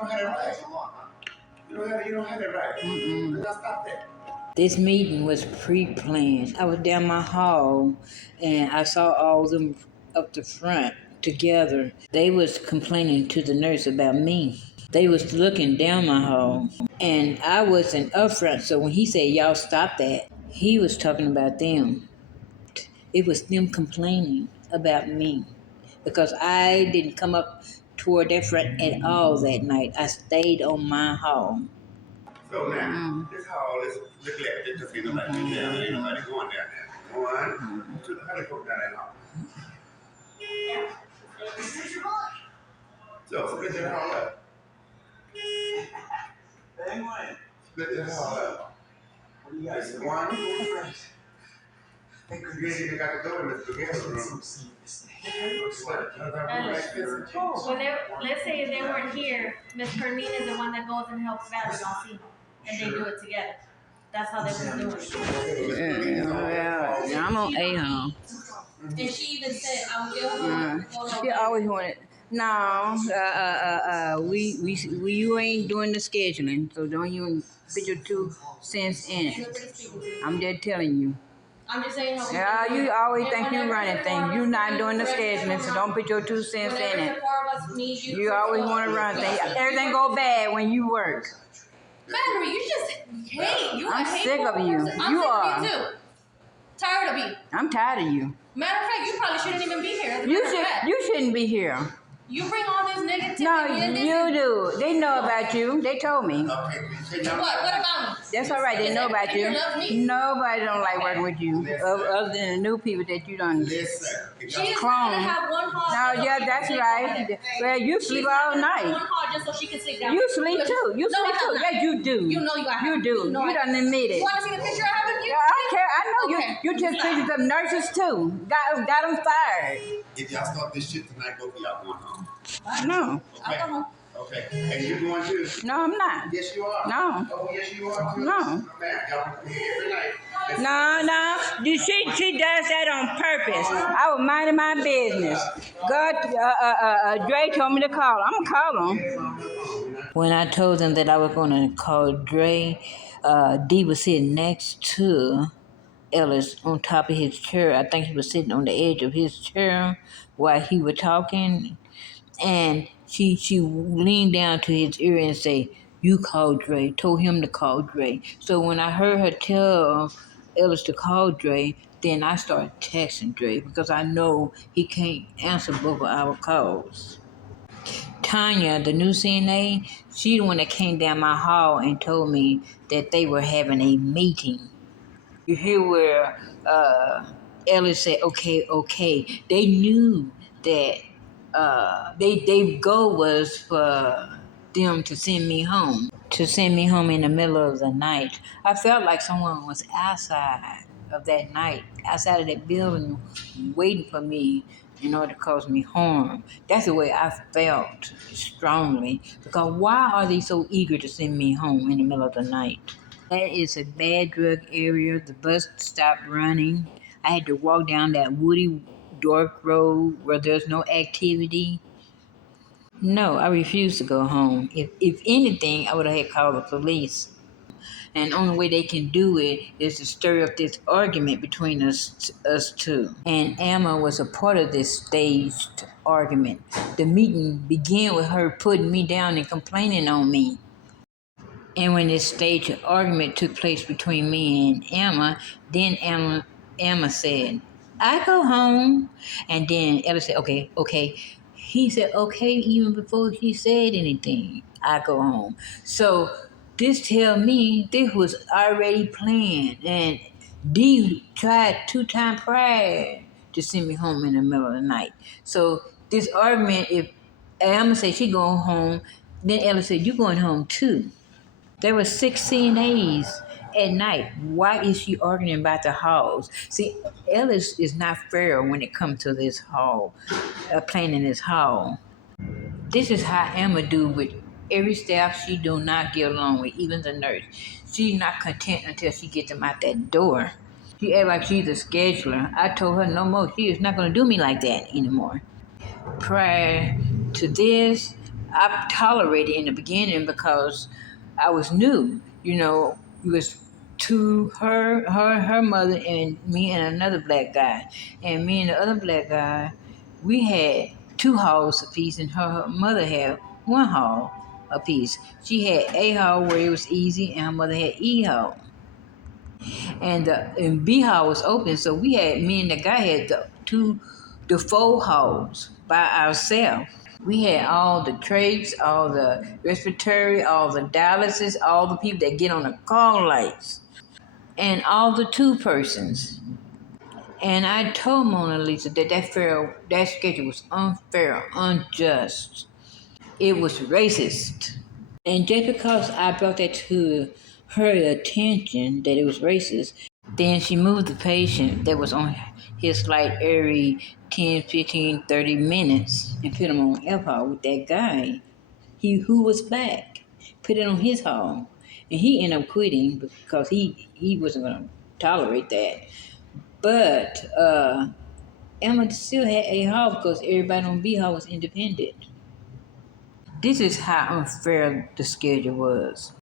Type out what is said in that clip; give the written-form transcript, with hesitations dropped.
don't have that right. You don't have that right. You gotta stop that. This meeting was pre-planned. I was down my hall and I saw all of them up the front together. They was complaining to the nurse about me. They was looking down my hall and I wasn't up front. So when he said, y'all stop that, he was talking about them. It was them complaining about me because I didn't come up toward that front at all that night. I stayed on my hall. So now, this hall is neglected because ain't nobody been there. Ain't nobody going there now. One, two, how they go down that hall? So split that hall up. Split that hall up. It's one. You ain't even got to go in this together room. Let's say if they weren't here, Miss Perlene is the one that goes and helps Valerie all see, and they do it together. That's how they were doing it. Yeah, I'm on A hall. And she even said, "I will give her." She always wanted. No, we you ain't doing the scheduling, so don't even put your 2 cents in it. I'm just telling you. I'm just saying. Yeah, you always think you running things. You not doing the scheduling, so don't put your 2 cents in it. You always want to run things. Everything go bad when you work. Valerie, you just hate. You I'm a sick of you. I'm You sick are. of you too. Tired of you. I'm tired of you. Matter of fact, you probably shouldn't even be here. You shouldn't be here. You bring all this negativity. No, you do. They know about you. They told me. What? What about me? That's all right. They know about you. Nobody don't like working with you, other than the new people that you done She just clone. have one hall. No, yeah, that's right. Well, you sleep all night. One hall just so she can sit down. You sleep too. You sleep too. Yeah, you do. You know I have. You do. You done admit it. You want to see the picture I have of you? Yeah, I don't care. I know Okay. you took pictures of nurses too. Got them fired. If y'all start this shit tonight, both of y'all going home. No. I'll go home. Okay. And you going too? No, I'm not. Yes, you are. No. Oh, yes, you are too. No. Man, y'all come here every night. No. She does that on purpose. I was minding my business. God, Dre told me to call. I'm gonna call him. When I told them that I was gonna call Dre, D was sitting next to Ellis on top of his chair. I think he was sitting on the edge of his chair while he was talking, and she leaned down to his ear and say, "You call Dre." Told him to call Dre. So when I heard her tell Ellis to call Dre, then I started texting Dre because I know he can't answer both of our calls. Tanya, the new CNA, she the one that came down my hall and told me that they were having a meeting. You hear where Ellis said, okay. They knew that they goal was for them to send me home in the middle of the night. I felt like someone was outside of that night, outside of that building, waiting for me in order to cause me harm. That's the way I felt strongly, because why are they so eager to send me home in the middle of the night? That is a bad drug area. The bus stopped running. I had to walk down that woody, dark road where there's no activity. No, I refused to go home. If anything, I would have had called the police. And the only way they can do it is to stir up this argument between us two. And Emma was a part of this staged argument. The meeting began with her putting me down and complaining on me. And when this staged argument took place between me and Emma, then Emma said, "I go home." And then Ella said, okay. He said, okay, even before she said anything, "I go home." So this tell me this was already planned. And D tried 2 times prior to send me home in the middle of the night. So this argument, if Emma said she going home, then Ella said, "You going home too." There were 16 days at night. Why is she arguing about the halls? See, Ellis is not fair when it comes to this hall, planning this hall. This is how Emma do with every staff she do not get along with, even the nurse. She's not content until she gets them out that door. She act like she's a scheduler. I told her no more. She is not going to do me like that anymore. Prior to this, I tolerated in the beginning because I was new. You know, it was her mother and me and another black guy, and me and the other black guy, we had 2 halls apiece, and her mother had 1 hall apiece. She had A hall where it was easy, and her mother had E hall, and B hall was open. So we had me and the guy had the 4 halls by ourselves. We had all the trachs, all the respiratory, all the dialysis, all the people that get on the call lights, and all the 2 persons. And I told Mona Lisa that that schedule was unfair, unjust. It was racist. And just because I brought that to her attention that it was racist, then she moved the patient that was on his flight every 10, 15, 30 minutes and put him on F hall with that guy. He who was black. Put it on his hall. And he ended up quitting because he wasn't gonna tolerate that. But Emma still had A hall because everybody on B hall was independent. This is how unfair the schedule was.